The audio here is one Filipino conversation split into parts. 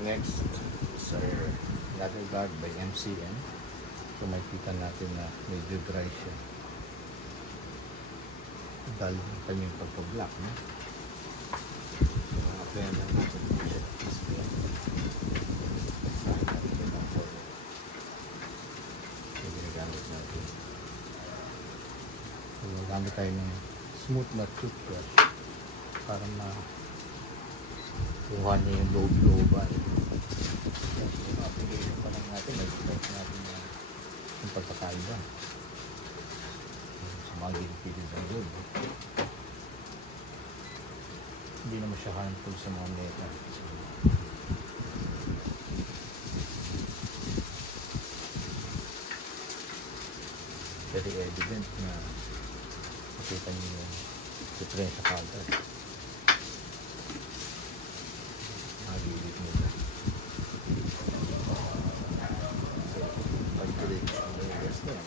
Next is our ladder guard by MCM. So makikita natin na medyo dry siya. Dahil kanyang pagpa-black, no? So mga-applyan lang natin siya at least yan. So ginagamit natin. So magamit tayo ng smooth na toothbrush para kuha niya yung loob-looban. Yung application pa lang natin, nag-start natin yung pagkakaiba. Sa mga gilid-gilid ng loob. Hindi naman siya harmful sa mga meta. Very evident na makita niyo yung difference sa color. Magigit nila. So, pag-direct ang areas na yan.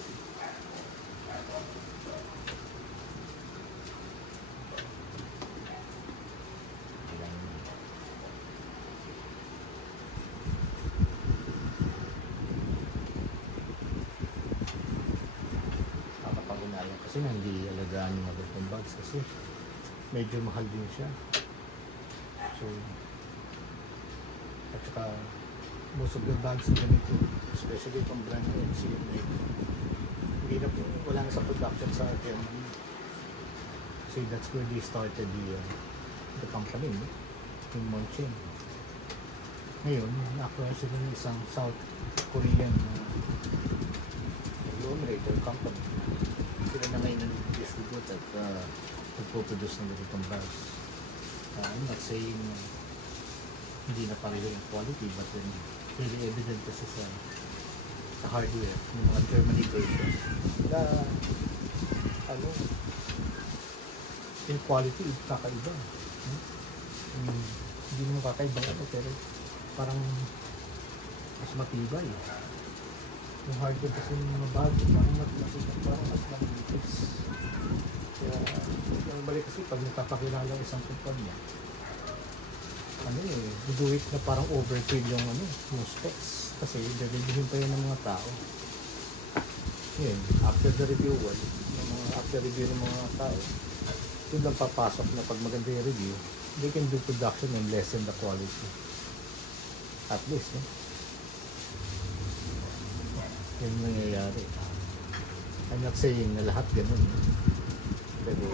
Nakapag-unayan kasi hindi alagaan yung mga bags kasi medyo mahal din siya. So, at saka most of the bags na ganito, especially itong brand na MCM na ito, hindi na po, wala na sa production sa Germany. So that's where they started the company, no? Yung Moncheng. Ngayon, na-acquire sila ng isang South Korean conglomerator company. Sila na ngayon nag-distribute at nagpo-produce ng ganitong bags. I'm not saying hindi na pareho yung quality, but then really evident kasi sa hardware ng mga Germany version na in quality kakaiba. Hindi mo kakaiba pero parang mas matibay. Yung hardware kasi ng mga bago parang mas manipis. Kaya balik kasi pag nagpapakilala ang isang kumpanya, do it na parang overkill yung specs kasi reviewin pa yun ng mga tao. Yun, after review ng mga tao, yun lang papasok na pag maganda yung review, they can do production and lessen the quality. At least, yun nangyayari. I'm not saying na lahat ganun, pero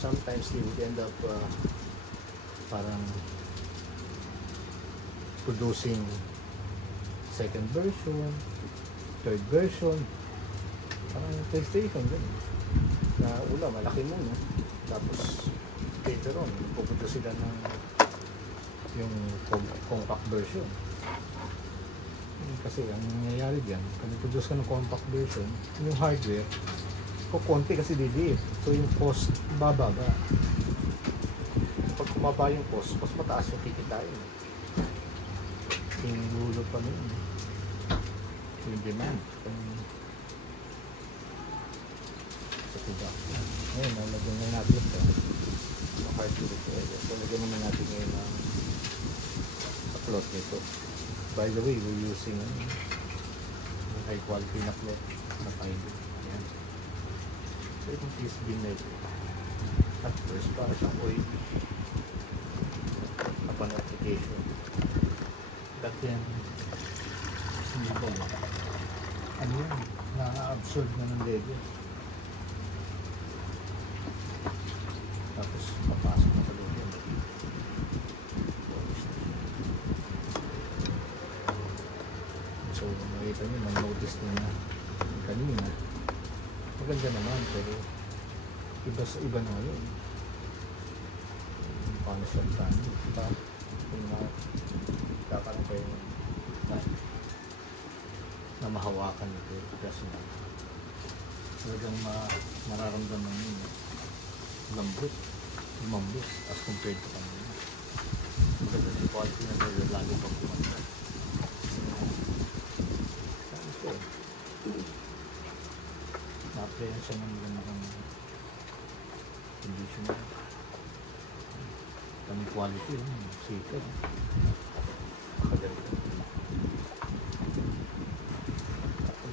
sometimes they would end up parang producing second version, third version, parang PlayStation din. Na una, malaki mo, no? Tapos, later on, pupunta sila ng yung compact version. Kasi ang nangyayari dyan, kung produce ka ng compact version, yung hardware, kukunti kasi liliit. So yung cost, bababa. Pag kumaba yung cost, mas mataas yung kikitain. Yung gulo pa nun. Yung demand. Sa production. Ngayon, nalagyan na natin ito. Yung hardware ito. So, lagyan naman natin ngayon ang sa plot nito. By the way, we're using high quality na plot na fiber. Ayan. So, itong piece bin na ito. At first, para siyang oil. Upon application. But then, hindi ba yun? Ano yan? Na-absorb na ng level. Tapos, papasok na sa loob yan. So, nakita nyo, nag-notice na kanina. Maganda naman, pero iba na yun. Paano siya plano? Kung kakaroon kayo na mahawakan ito kasi na talagang mararamdaman nyo lumambot as compared to kanina. Maganda yung quality na nila lalo pang kumanda. Saan ito? Na-applyan siya ng magandang conditioner. Ang quality, sikat.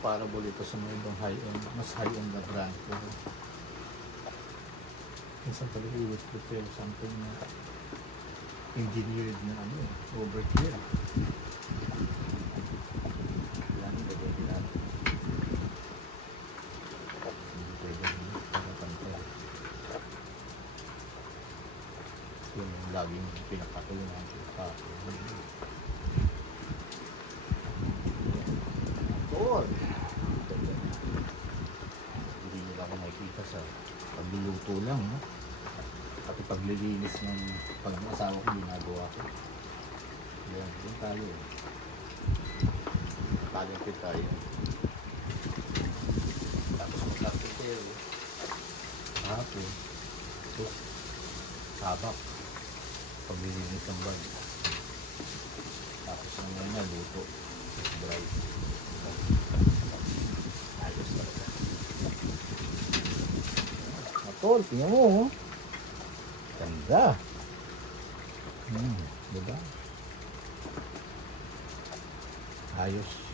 comparable ito sa mga ibang high-end, mas high-end na brand. Pero minsan talaga you would prefer something na engineered na ano eh, overkill. Yan, lagay din natin. Hindi pwede pantay. Yun yung laging pinakatunan ko. Tol! Hindi nila ako makikita sa pagluluto lang, no? Pati paglilinis ng pag-asawa ko, ginagawa ko. Yan, yun tayo. Talented tayo. Tapos mag-carpentero. Kahapon. So, sabak. Paglilinis ng bag. Tapos ang ngayon na, luto. Drive. Ayos talaga. Tol, tingnan mo, oh. Ganda. Diba? Ayos.